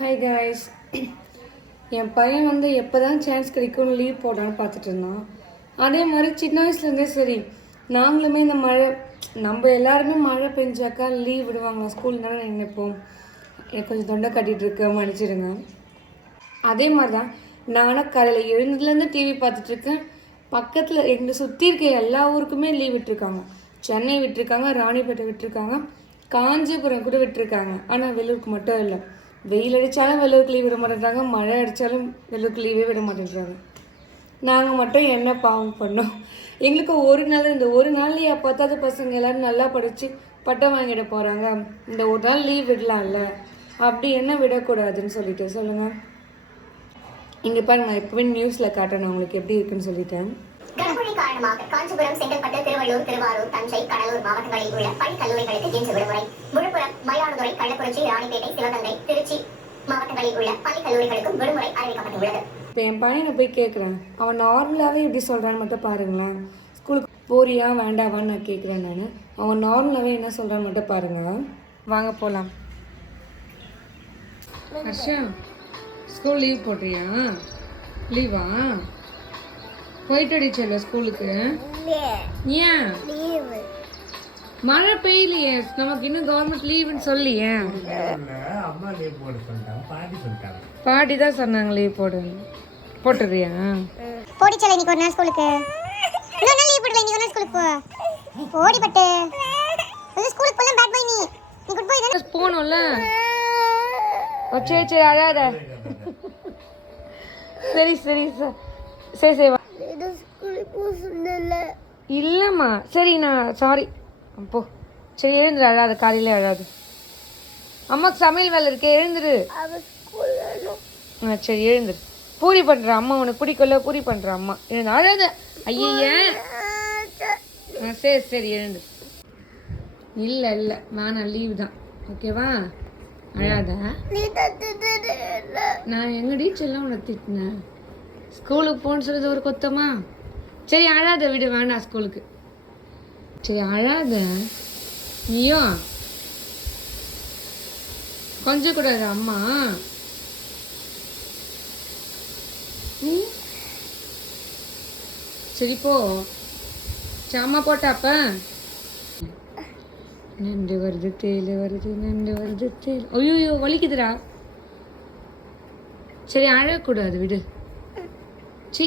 Hi guys. என் பையன் வந்து எப்போ தான் சான்ஸ் கிடைக்கும்னு லீவ் போடான்னு பார்த்துட்டு இருந்தான். அதே மாதிரி சின்ன வயசுலேருந்தே சரி, நாங்களுமே இந்த மழை நம்ம எல்லாருமே மழை பெஞ்சாக்கா லீவ் விடுவாங்க ஸ்கூல் தானே நினைப்போம். எனக்கு கொஞ்சம் தொண்டை கட்டிகிட்டு இருக்க மன்னிச்சிடுங்க. அதே மாதிரி தான் நானும் காலையில் எழுந்ததுலேருந்து டிவி பார்த்துட்ருக்கேன். பக்கத்தில் எங்களை சுற்றி இருக்க எல்லா ஊருக்குமே லீவ் விட்டுருக்காங்க. சென்னை விட்டுருக்காங்க, ராணிப்பேட்டை விட்டுருக்காங்க, காஞ்சிபுரம் கூட விட்டுருக்காங்க. ஆனால் வெள்ளூருக்கு மட்டும் இல்லை. வெயில் அடித்தாலும் வெள்ளூருக்கு லீவ் விட மாட்டேன்றாங்க, மழை அடித்தாலும் வெள்ளூருக்கு லீவே விட மாட்டேன்றாங்க. நாங்கள் மட்டும் என்ன பாவம் பண்ணோம்? எங்களுக்கு ஒரு நாள், இந்த ஒரு நாள்லையே 10வது பசங்க எல்லோரும் நல்லா படித்து பட்டம் வாங்கிட போகிறாங்க, இந்த ஒரு நாள் லீவ் விடலாம்ல, அப்படி என்ன விடக்கூடாதுன்னு சொல்லிட்டு சொல்லுங்கள். இங்கே பாருங்க, நான் எப்போவே நியூஸில் காட்டுறேன் உங்களுக்கு எப்படி இருக்குன்னு சொல்லிட்டேன். கனமழை காரணமாக காஞ்சிபுரம், செங்கல்பட்டு, திருவள்ளூர், திருவாரூர், தஞ்சை, கடலூர் மாவட்டங்களில் உள்ள பள்ளி கல்லூரிகளுக்கு இன்று விடுமுறை. விழுப்புரம், மயிலாடுதுறை, கள்ளக்குறிச்சி, ராணிப்பேட்டை, சிவகங்கை, திருச்சி மாவட்டங்களில் உள்ள பள்ளி கல்லூரிகளுக்கும் விடுமுறை அறிவிக்கப்பட்டுள்ளது. இப்போ என் பையனை போய் கேட்குறேன், அவன் நார்மலாகவே எப்படி சொல்கிறான்னு மட்டும் பாருங்களேன். ஸ்கூலுக்கு போறியா வேண்டாவான்னு நான் கேட்குறேன். அவன் நார்மலாகவே என்ன சொல்கிறான்னு மட்டும் பாருங்கள். வாங்க போகலாம். ஹர்ஷா, ஸ்கூல் லீவ் போடுறியா? லீவா? போயிட்டு அடிச்சல ஸ்கூலுக்கு? ஏன் மழை பெய்யலையே, நமக்கு இன்னும் கவர்மெண்ட் லீவுன்னு சொல்லியே. பாட்டி தான் சொன்னாங்க லீவ் போட்டுறியா? போடிச்சல இன்னைக்கு ஒரு நாள் ஸ்கூலுக்கு. இன்னொரு நாள் லீவ் போடல, இன்னைக்கு ஒரு நாள் ஸ்கூலுக்கு போ. போடி பட்டு. ஸ்கூலுக்கு போலாம், பேட் பாய் நீ. நீ குட் பாய் தான? போணும்ல. சரி சரி அழாத. சரி சரி சரி சரி இல்லைம்மா. சரி நான் சாரி போ. சரி எழுந்துரு, அழாது, காலையில் அழாது. அம்மாவுக்கு சமையல் வேலை இருக்கே, எழுந்துரு. சரி எழுந்துரு, பூரி பண்ணுறேன். அம்மா உனக்கு பிடிக்கல, பூரி பண்ணுறேன். அம்மா எழுந்து, அழாத. ஐயே சரி சரி எழுந்துரு. இல்லை இல்லை வேணாம், லீவு தான், ஓகேவா? அழாத. நான் எங்கள் டீச்சர்லாம் உனக்கு திட்டினேன். ஸ்கூலுக்கு போன்னு சொல்லுறது ஒரு கொத்தமா? சரி அழாத, விடு, வேண்டாம் ஸ்கூலுக்கு. சரி அழாத. நீயோ கொஞ்சம் கூடாது அம்மா. சரி போ. சரி அம்மா போட்டாப்ப. நண்டு வருது, தேயிலை வருது, நண்டு வருது, தேயிலை. ஐயோ வலிக்குதுடா. சரி அழக்கூடாது, விடு. சி